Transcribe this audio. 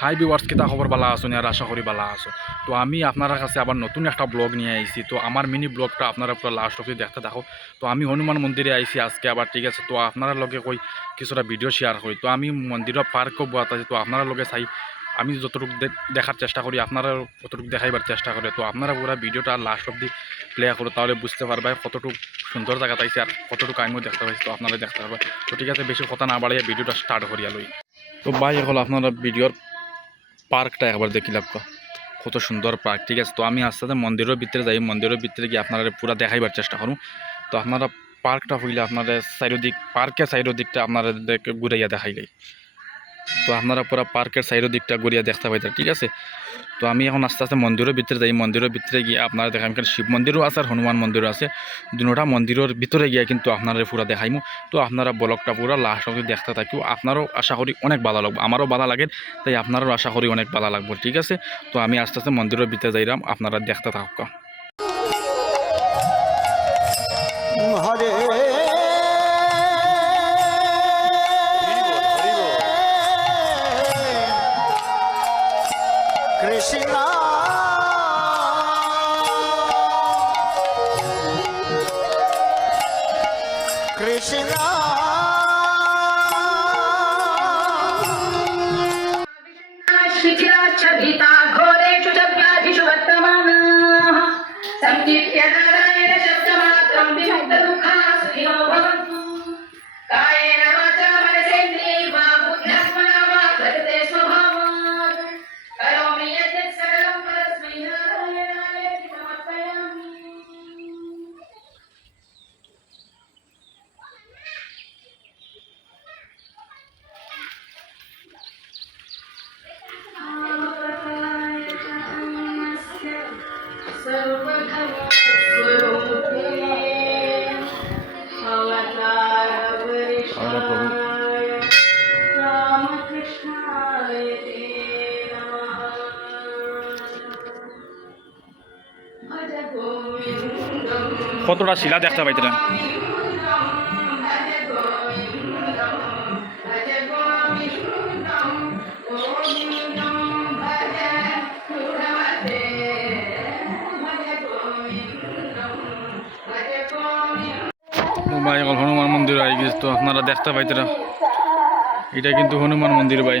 Hi viewers কিতা খবর বালা আছো আর আশা করি বালা আছো। তো আমি আপনার কাছে আবার নতুন একটা ব্লগ নিয়ে আইছি তো আমার মিনি ব্লগটা আপনারা পুরো লাস্ট অবধি দেখতে থাকো। তো আমি হনুমান মন্দিরে আইছি আজকে আবার, ঠিক আছে? তো আপনারা লগে কই কিছুটা ভিডিও শেয়ার করি তো আমি মন্দিরের পার্কও বোয়াত আছে। তো আপনারা লগে চাই আমি যতটুকু দেখার চেষ্টা করি আপনারা কতটুকু দেখাইবার চেষ্টা করে তো আপনারা পুরো ভিডিওটা লাস্ট অবধি প্লে করো তাহলে বুঝতে পারবে কতটুকু সুন্দর জায়গা পাইছে আর কতটুকু আমিও দেখতে পাইছি। তো আপনারা দেখতে পারবে তো ঠিক আছে বেশি কথা না বাড়িয়ে ভিডিওটা স্টার্ট করিয়া লই তো ভাই হলো আপনারা ভিডিওর পার্কটা একবার দেখি লাগতো কত সুন্দর পার্ক, ঠিক আছে? তো আমি আস্তে আস্তে মন্দিরের ভিতরে যাই, মন্দিরের ভিতরে গিয়ে আপনারা পুরা দেখাইবার চেষ্টা করুন। তো আপনারা পার্কটা হইলে আপনারা চারিদিক, পার্কের চারিদিকটা দিকটা আপনারা ঘুরাইয়া দেখাইলাই তো আপনারা পুরা পার্কের সাইডের দিকটা ঘুরিয়া দেখতে পাইতেন ঠিক আছে? তো আমি এখন আস্তে আস্তে মন্দিরের ভিতরে যাই, মন্দিরের ভিতরে গিয়ে আপনারা দেখাম কারণ শিব মন্দিরও আছে আর হনুমান মন্দিরও আছে। দুটা মন্দিরের ভিতরে গিয়ে কিন্তু আপনারা পুরা দেখাইমু। তো আপনারা ব্লগটা পুরো লাস্ট অবধি দেখতে থাকিও। আপনারও আশা করি অনেক ভালো লাগবে। আমারও ভালো লাগে, তাই আপনারও আশা করি অনেক ভালো লাগবে, ঠিক আছে? তো আমি আস্তে আস্তে মন্দিরের ভিতরে যাইলাম, আপনারা দেখতে থাকুক। কৃষ্ণ কৃষ্ণ शिथिलाच्च भीता घोरेषु च व्याधिषु वर्तमानाः सङ्कीर्त्य नारायण शब्दमात्रं विमुक्तदुःखाः सुखिनो भवन्तु কতটা শিলা দেখতে পাইতেন ভাই হনুমান মন্দির আই গেছে তো আপনারা দেখতে পাইতেন এটা কিন্তু হনুমান মন্দির ভাই।